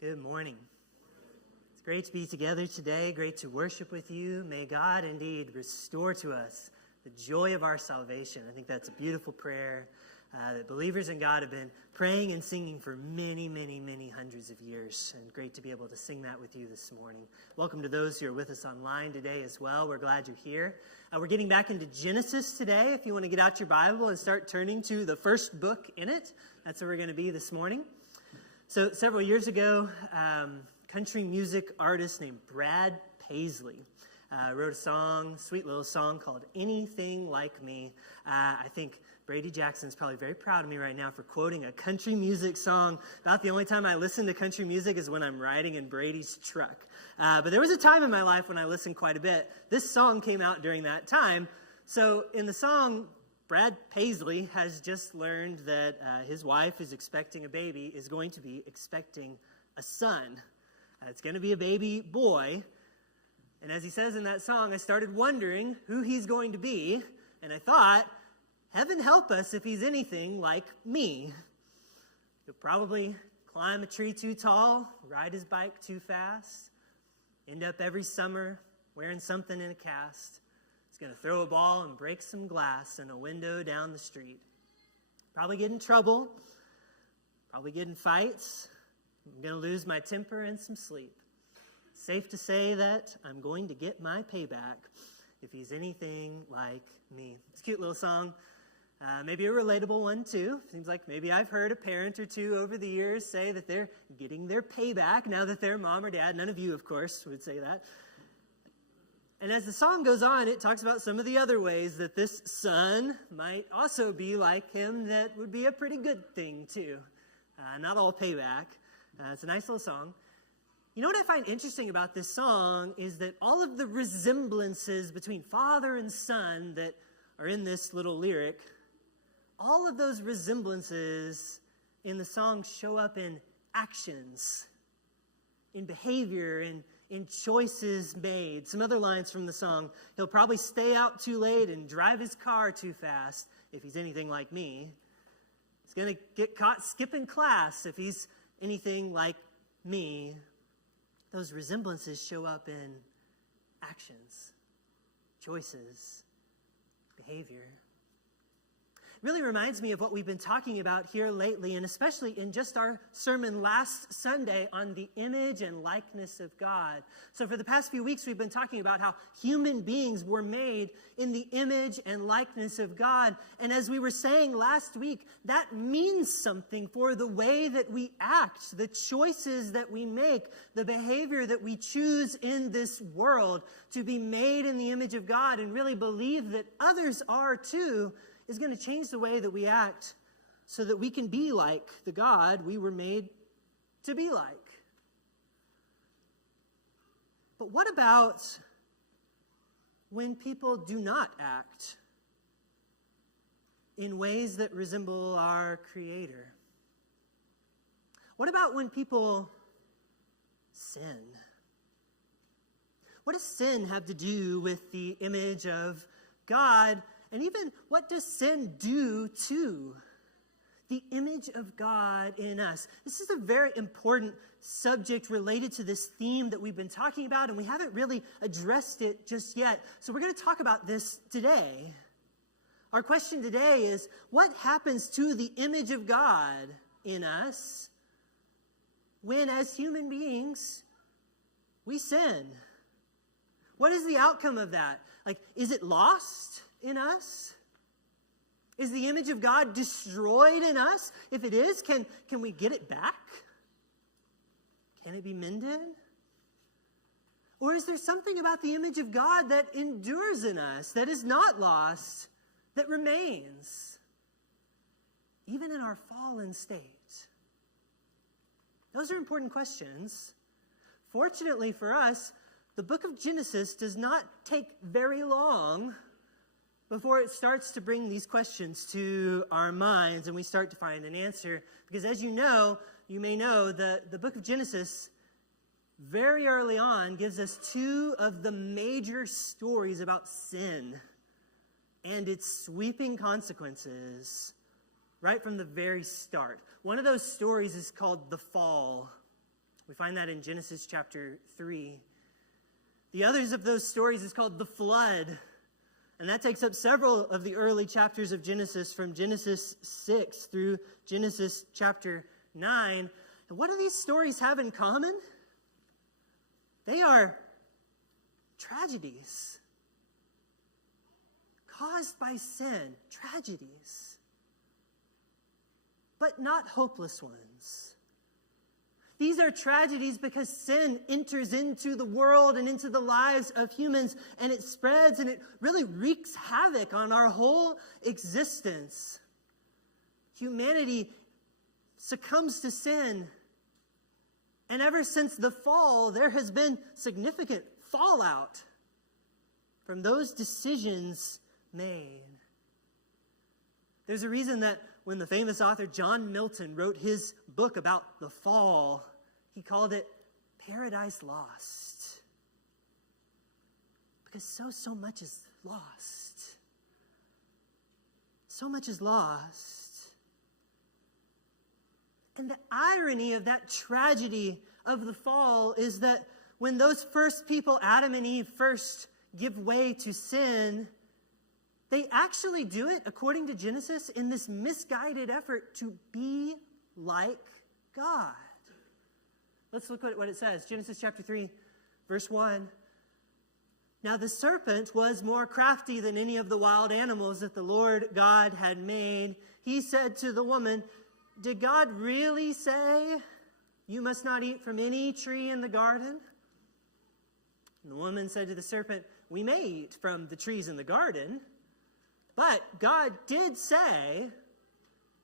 Good morning. It's great to be together today, great to worship with you. May God indeed restore to us the joy of our salvation. I think that's a beautiful prayer that believers in God have been praying and singing for many, many, many hundreds of years. And great to be able to sing that with you this morning. Welcome to those who are with us online today as well. We're glad you're here. We're getting back into Genesis today. If you want to get out your Bible and start turning to the first book in it, that's where we're going to be this morning. So several years ago, country music artist named Brad Paisley wrote a song, sweet little song called Anything Like Me. I think Brady Jackson's probably very proud of me right now for quoting a country music song. About the only time I listen to country music is when I'm riding in Brady's truck. But there was a time in my life when I listened quite a bit. This song came out during that time. So in the song, Brad Paisley has just learned that his wife is expecting a baby, is going to be expecting a son. It's going to be a baby boy. And as he says in that song, I started wondering who he's going to be. And I thought, heaven help us if he's anything like me. He'll probably climb a tree too tall, ride his bike too fast, end up every summer wearing something in a cast. He's going to throw a ball and break some glass in a window down the street. Probably get in trouble. Probably get in fights. I'm going to lose my temper and some sleep. Safe to say that I'm going to get my payback if he's anything like me. It's a cute little song. Maybe a relatable one, too. Seems like maybe I've heard a parent or two over the years say that they're getting their payback now that they're mom or dad. None of you, of course, would say that. And as the song goes on, it talks about some of the other ways that this son might also be like him that would be a pretty good thing, too. Not all payback. It's a nice little song. You know what I find interesting about this song is that all of the resemblances between father and son that are in this little lyric, all of those resemblances in the song show up in actions, in behavior, in choices made. Some other lines from the song: he'll probably stay out too late and drive his car too fast if he's anything like me. He's going to get caught skipping class if he's anything like me. Those resemblances show up in actions, choices, behavior. It really reminds me of what we've been talking about here lately, and especially in just our sermon last Sunday on the image and likeness of God. So for the past few weeks, we've been talking about how human beings were made in the image and likeness of God. And as we were saying last week, that means something for the way that we act, the choices that we make, the behavior that we choose in this world. To be made in the image of God and really believe that others are too is going to change the way that we act so that we can be like the God we were made to be like. But what about when people do not act in ways that resemble our Creator? What about when people sin? What does sin have to do with the image of God? And even what does sin do to the image of God in us? This is a very important subject related to this theme that we've been talking about, and we haven't really addressed it just yet. So we're going to talk about this today. Our question today is, what happens to the image of God in us when, as human beings, we sin? What is the outcome of that? Like, is it lost in us? Is the image of God destroyed in us? If it is, can we get it back? Can it be mended? Or is there something about the image of God that endures in us, that is not lost, that remains, even in our fallen state? Those are important questions. Fortunately for us, the book of Genesis does not take very long before it starts to bring these questions to our minds and we start to find an answer. Because as you may know, the book of Genesis very early on gives us two of the major stories about sin and its sweeping consequences right from the very start. One of those stories is called the fall. We find that in Genesis chapter 3. The others of those stories is called the flood. And that takes up several of the early chapters of Genesis, from Genesis 6 through Genesis chapter 9. And what do these stories have in common? They are tragedies caused by sin, tragedies, but not hopeless ones. These are tragedies because sin enters into the world and into the lives of humans, and it spreads and it really wreaks havoc on our whole existence. Humanity succumbs to sin, and ever since the fall, there has been significant fallout from those decisions made. There's a reason that when the famous author John Milton wrote his book about the fall, he called it Paradise Lost. Because so much is lost. So much is lost. And the irony of that tragedy of the fall is that when those first people, Adam and Eve, first give way to sin, they actually do it, according to Genesis, in this misguided effort to be like God. Let's look at what it says. Genesis chapter 3, verse 1. Now the serpent was more crafty than any of the wild animals that the Lord God had made. He said to the woman, "Did God really say, 'You must not eat from any tree in the garden'?" And the woman said to the serpent, "We may eat from the trees in the garden, but God did say,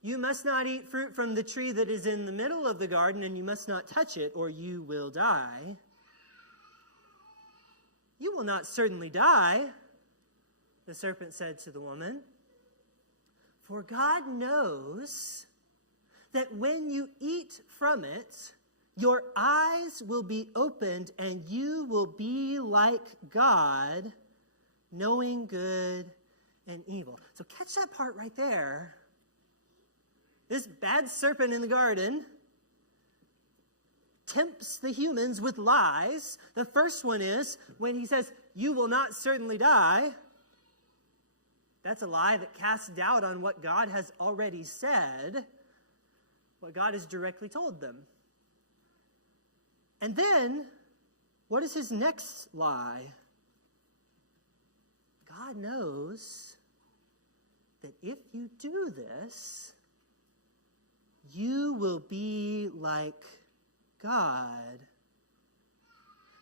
'You must not eat fruit from the tree that is in the middle of the garden, and you must not touch it, or you will die.' 'You will not certainly die,' the serpent said to the woman, 'for God knows that when you eat from it, your eyes will be opened, and you will be like God, knowing good and evil.'" So catch that part right there. This bad serpent in the garden tempts the humans with lies. The first one is when he says, "You will not certainly die." That's a lie that casts doubt on what God has already said, what God has directly told them. And then, what is his next lie? God knows that if you do this, you will be like God.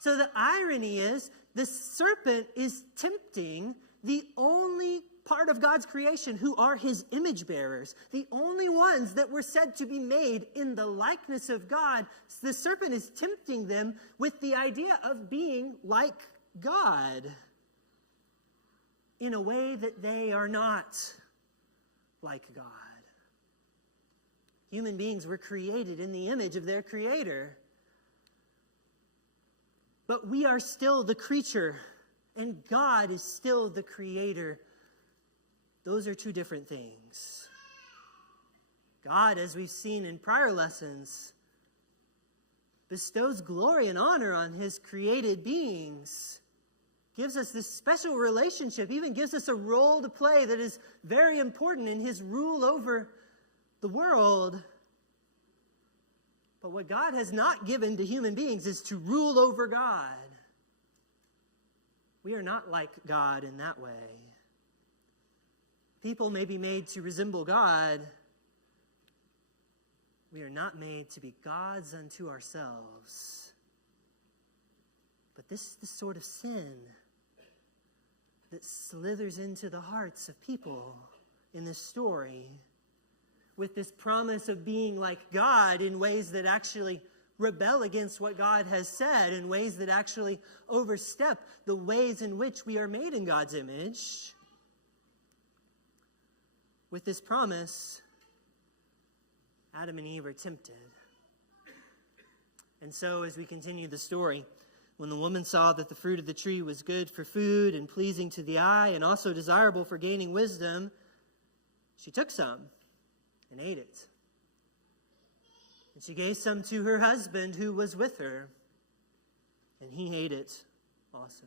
So the irony is, the serpent is tempting the only part of God's creation who are his image bearers, the only ones that were said to be made in the likeness of God. The serpent is tempting them with the idea of being like God in a way that they are not like God. Human beings were created in the image of their Creator. But we are still the creature, and God is still the Creator. Those are two different things. God, as we've seen in prior lessons, bestows glory and honor on his created beings, gives us this special relationship, even gives us a role to play that is very important in his rule over the world. But what God has not given to human beings is to rule over God. We are not like God in that way. People may be made to resemble God. We are not made to be gods unto ourselves. But this is the sort of sin that slithers into the hearts of people in this story, with this promise of being like God in ways that actually rebel against what God has said, in ways that actually overstep the ways in which we are made in God's image. With this promise, Adam and Eve are tempted. And so, as we continue the story, when the woman saw that the fruit of the tree was good for food and pleasing to the eye and also desirable for gaining wisdom, she took some and ate it. And she gave some to her husband who was with her, and he ate it also.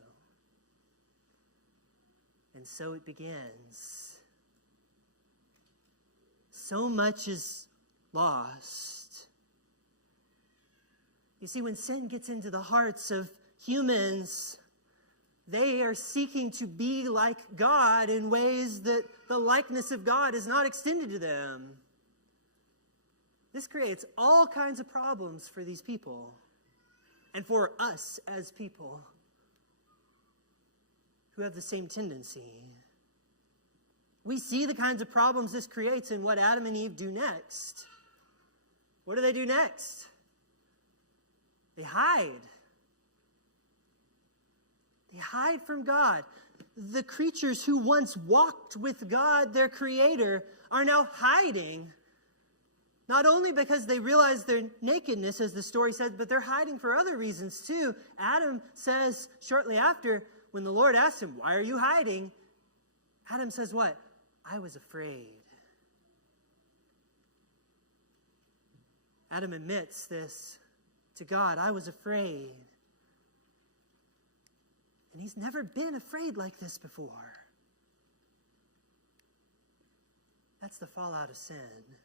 And so it begins. So much is lost. You see, when sin gets into the hearts of humans, they are seeking to be like God in ways that the likeness of God is not extended to them. This creates all kinds of problems for these people and for us as people who have the same tendency. We see the kinds of problems this creates in what Adam and Eve do next. What do they do next? They hide. They hide from God. The creatures who once walked with God, their Creator, are now hiding. Not only because they realize their nakedness, as the story says, but they're hiding for other reasons too. Adam says shortly after, when the Lord asks him, "Why are you hiding?" Adam says what? "I was afraid." Adam admits this to God. "I was afraid." And he's never been afraid like this before. That's the fallout of sin.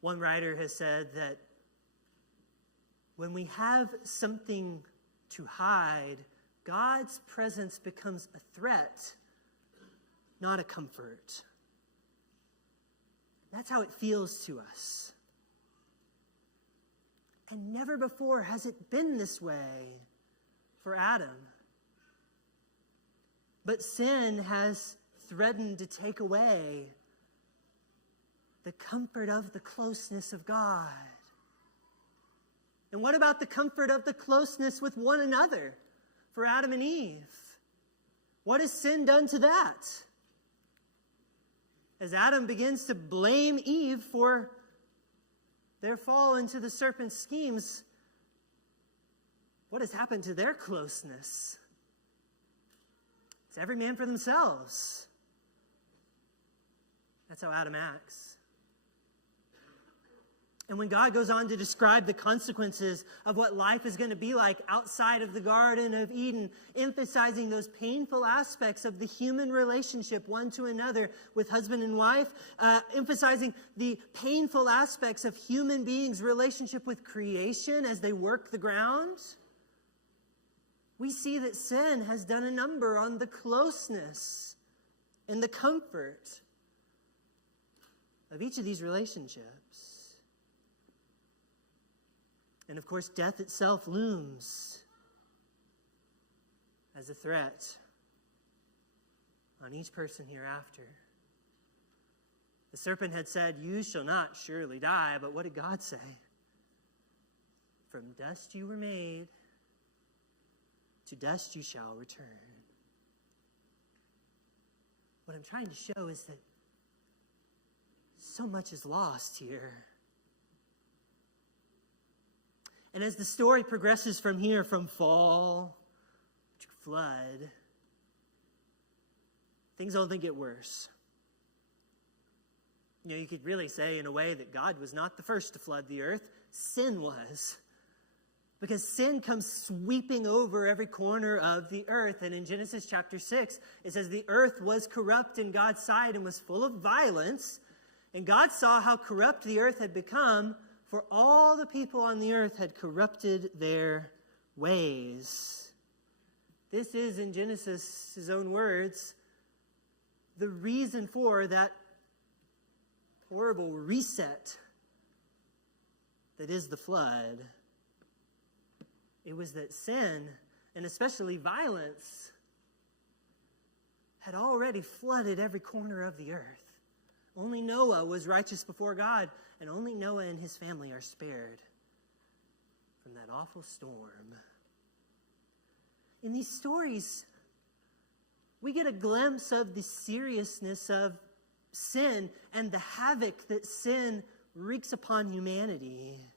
One writer has said that when we have something to hide, God's presence becomes a threat, not a comfort. That's how it feels to us. And never before has it been this way for Adam. But sin has threatened to take away the comfort of the closeness of God. And what about the comfort of the closeness with one another for Adam and Eve? What has sin done to that? As Adam begins to blame Eve for their fall into the serpent's schemes, what has happened to their closeness? It's every man for themselves. That's how Adam acts. And when God goes on to describe the consequences of what life is going to be like outside of the Garden of Eden, emphasizing those painful aspects of the human relationship one to another with husband and wife, emphasizing the painful aspects of human beings' relationship with creation as they work the ground, we see that sin has done a number on the closeness and the comfort of each of these relationships. And of course, death itself looms as a threat on each person hereafter. The serpent had said, "You shall not surely die," but what did God say? "From dust you were made, to dust you shall return." What I'm trying to show is that so much is lost here. And as the story progresses from here, from fall to flood, things only get worse. You know, you could really say in a way that God was not the first to flood the earth. Sin was. Because sin comes sweeping over every corner of the earth. And in Genesis chapter 6, it says the earth was corrupt in God's sight and was full of violence. And God saw how corrupt the earth had become, for all the people on the earth had corrupted their ways. This is, in Genesis, his own words, the reason for that horrible reset that is the flood. It was that sin, and especially violence, had already flooded every corner of the earth. Only Noah was righteous before God, and only Noah and his family are spared from that awful storm. In these stories, we get a glimpse of the seriousness of sin and the havoc that sin wreaks upon humanity.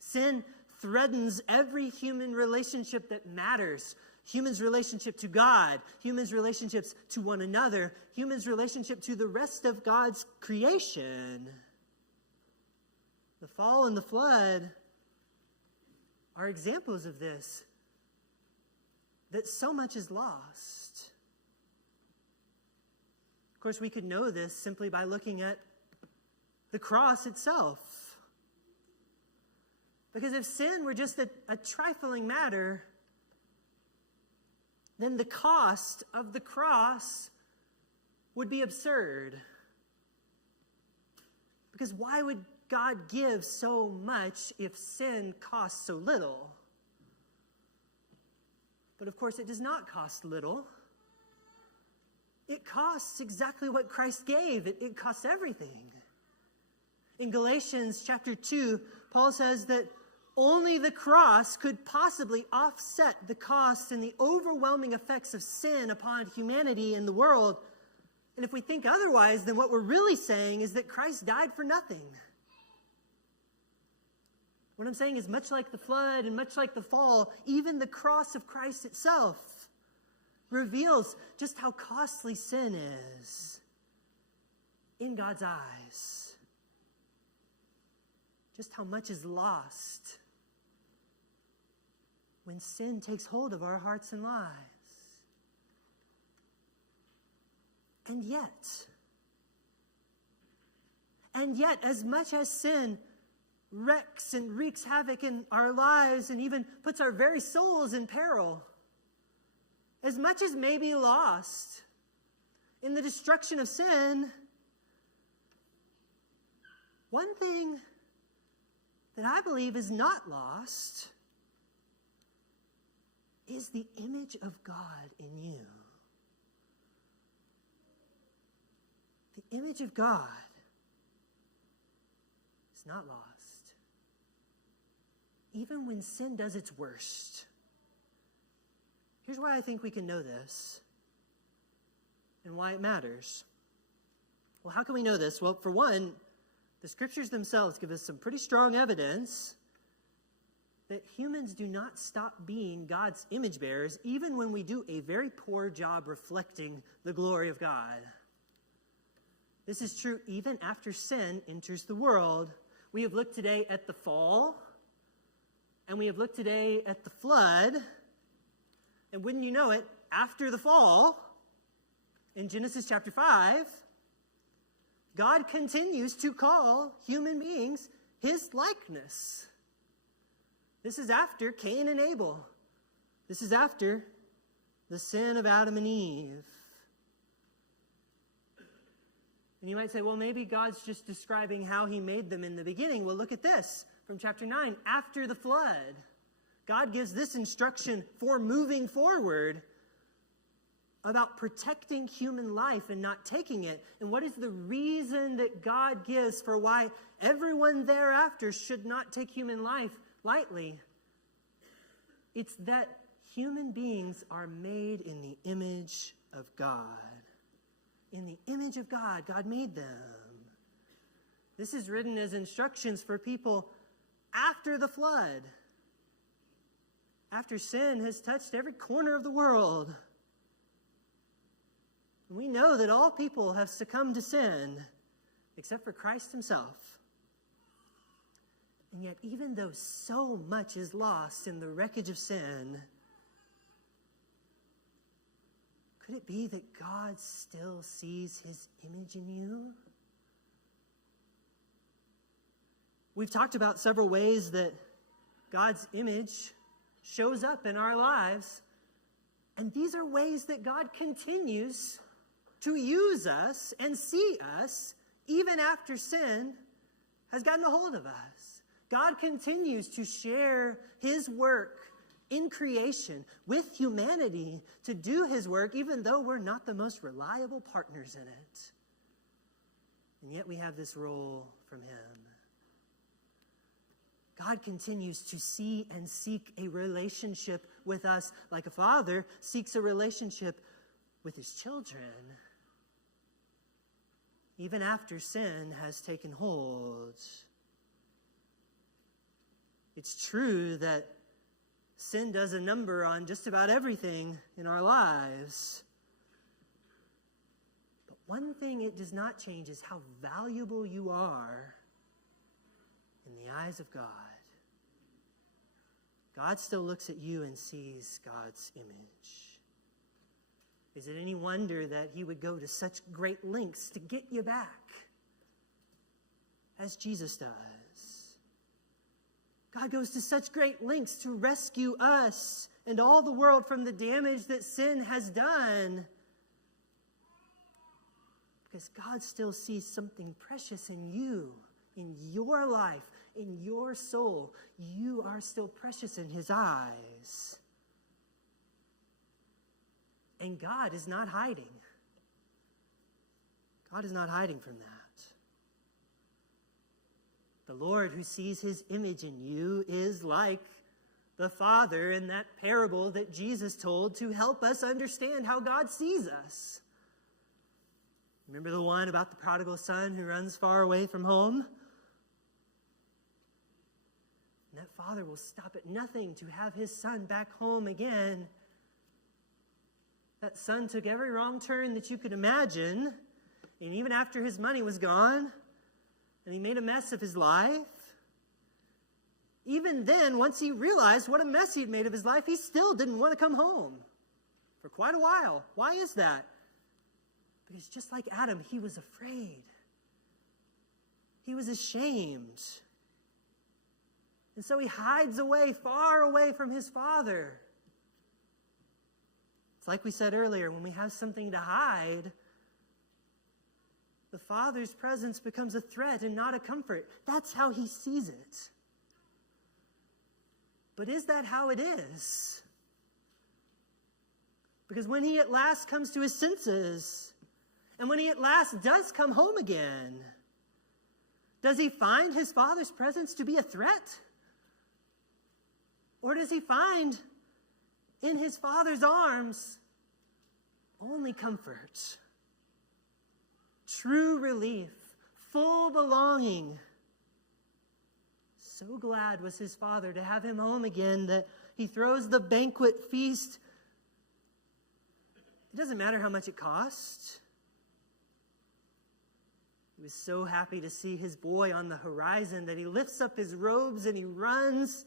Sin threatens every human relationship that matters. Humans' relationship to God, humans' relationships to one another, humans' relationship to the rest of God's creation. The fall and the flood are examples of this, that so much is lost. Of course, we could know this simply by looking at the cross itself. Because if sin were just a trifling matter, then the cost of the cross would be absurd. Because why would God give so much if sin costs so little? But of course, it does not cost little. It costs exactly what Christ gave. It costs everything. In Galatians chapter 2, Paul says that only the cross could possibly offset the cost and the overwhelming effects of sin upon humanity and the world. And if we think otherwise, then what we're really saying is that Christ died for nothing. What I'm saying is, much like the flood and much like the fall, even the cross of Christ itself reveals just how costly sin is in God's eyes. Just how much is lost when sin takes hold of our hearts and lives. And yet, as much as sin wrecks and wreaks havoc in our lives and even puts our very souls in peril, as much as may be lost in the destruction of sin, one thing that I believe is not lost is the image of God in you. The image of God is not lost. Even when sin does its worst. Here's why I think we can know this and why it matters. Well, how can we know this? Well, for one, the scriptures themselves give us some pretty strong evidence that humans do not stop being God's image bearers even when we do a very poor job reflecting the glory of God. This is true even after sin enters the world. We have looked today at the fall, and we have looked today at the flood. And wouldn't you know it, after the fall, in Genesis chapter 5, God continues to call human beings his likeness. This is after Cain and Abel. This is after the sin of Adam and Eve. And you might say, well, maybe God's just describing how he made them in the beginning. Well, look at this from chapter 9. After the flood, God gives this instruction for moving forward about protecting human life and not taking it. And what is the reason that God gives for why everyone thereafter should not take human life lightly? It's that human beings are made in the image of God. In the image of God, God made them. This is written as instructions for people after the flood, after sin has touched every corner of the world. We know that all people have succumbed to sin, except for Christ himself. And yet, even though so much is lost in the wreckage of sin, could it be that God still sees his image in you? We've talked about several ways that God's image shows up in our lives. And these are ways that God continues to use us and see us even after sin has gotten a hold of us. God continues to share his work in creation with humanity to do his work, even though we're not the most reliable partners in it. And yet we have this role from him. God continues to see and seek a relationship with us like a father seeks a relationship with his children, even after sin has taken hold. It's true that sin does a number on just about everything in our lives. But one thing it does not change is how valuable you are in the eyes of God, God still looks at you and sees God's image. Is it any wonder that he would go to such great lengths to get you back, as Jesus does? God goes to such great lengths to rescue us and all the world from the damage that sin has done. Because God still sees something precious in you, in your life, in your soul. You are still precious in his eyes. And God is not hiding. God is not hiding from that. The Lord who sees his image in you is like the Father in that parable that Jesus told to help us understand how God sees us. Remember the one about the prodigal son who runs far away from home? And that father will stop at nothing to have his son back home again. That son took every wrong turn that you could imagine, and even after his money was gone, and he made a mess of his life, even then, once he realized what a mess he had made of his life, he still didn't want to come home for quite a while. Why is that? Because just like Adam, he was afraid. He was ashamed. And so he hides away, far away from his father. It's like we said earlier, when we have something to hide, the Father's presence becomes a threat and not a comfort. That's how he sees it. But is that how it is? Because when he at last comes to his senses, and when he at last does come home again, does he find his Father's presence to be a threat? Or does he find in his Father's arms only comfort, true relief, full belonging? So glad was his father to have him home again that he throws the banquet feast. It doesn't matter how much it cost. He was so happy to see his boy on the horizon that he lifts up his robes and he runs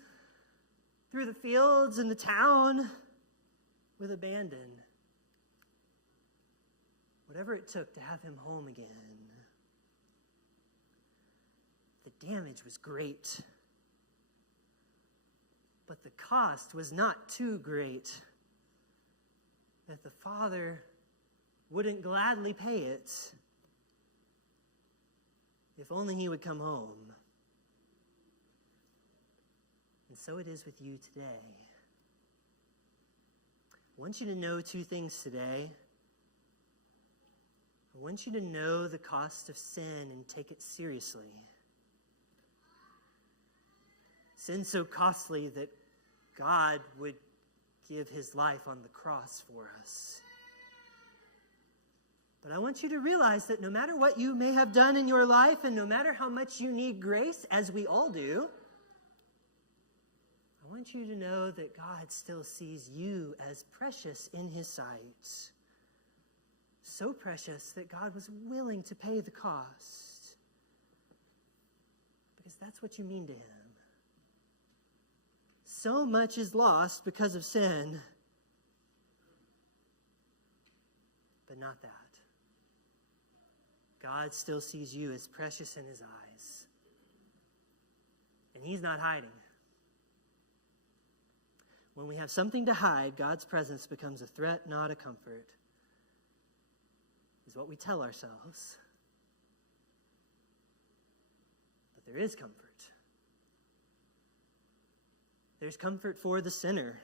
through the fields and the town with abandon. Whatever it took to have him home again. The damage was great, but the cost was not too great that the father wouldn't gladly pay it if only he would come home. And so it is with you today. I want you to know two things today. I want you to know the cost of sin and take it seriously. Sin so costly that God would give his life on the cross for us. But I want you to realize that no matter what you may have done in your life, and no matter how much you need grace, as we all do, I want you to know that God still sees you as precious in his sight. So precious that God was willing to pay the cost. Because that's what you mean to him. So much is lost because of sin, but not that. God still sees you as precious in his eyes. And he's not hiding. When we have something to hide, God's presence becomes a threat, not a comfort, is what we tell ourselves. But there is comfort. There's comfort for the sinner.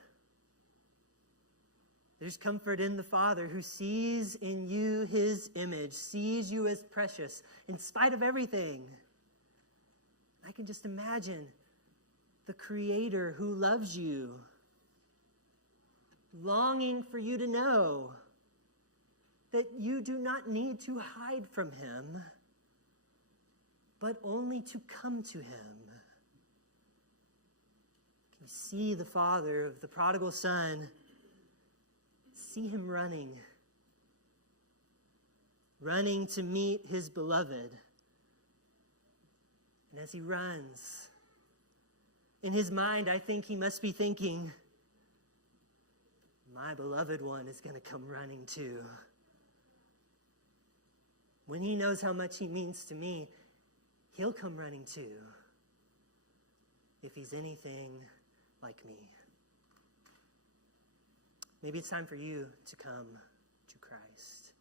There's comfort in the Father who sees in you his image, sees you as precious in spite of everything. I can just imagine the Creator who loves you, longing for you to know that you do not need to hide from him, but only to come to him. Can you see the father of the prodigal son? See him running to meet his beloved. And as he runs, in his mind, I think he must be thinking, my beloved one is going to come running too. When he knows how much he means to me, he'll come running too, if he's anything like me. Maybe it's time for you to come to Christ.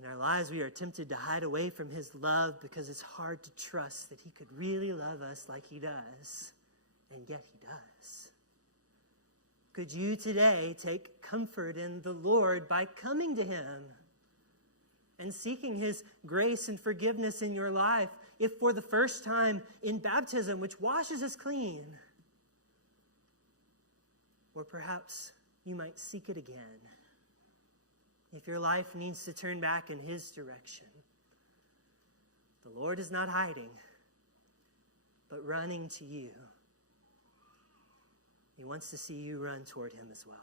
In our lives, we are tempted to hide away from his love because it's hard to trust that he could really love us like he does, and yet he does. Could you today take comfort in the Lord by coming to him and seeking his grace and forgiveness in your life, if for the first time in baptism, which washes us clean? Or perhaps you might seek it again if your life needs to turn back in his direction. The Lord is not hiding, but running to you. He wants to see you run toward him as well.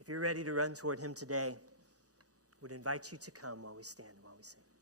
If you're ready to run toward him today, I would invite you to come while we stand, while we sing.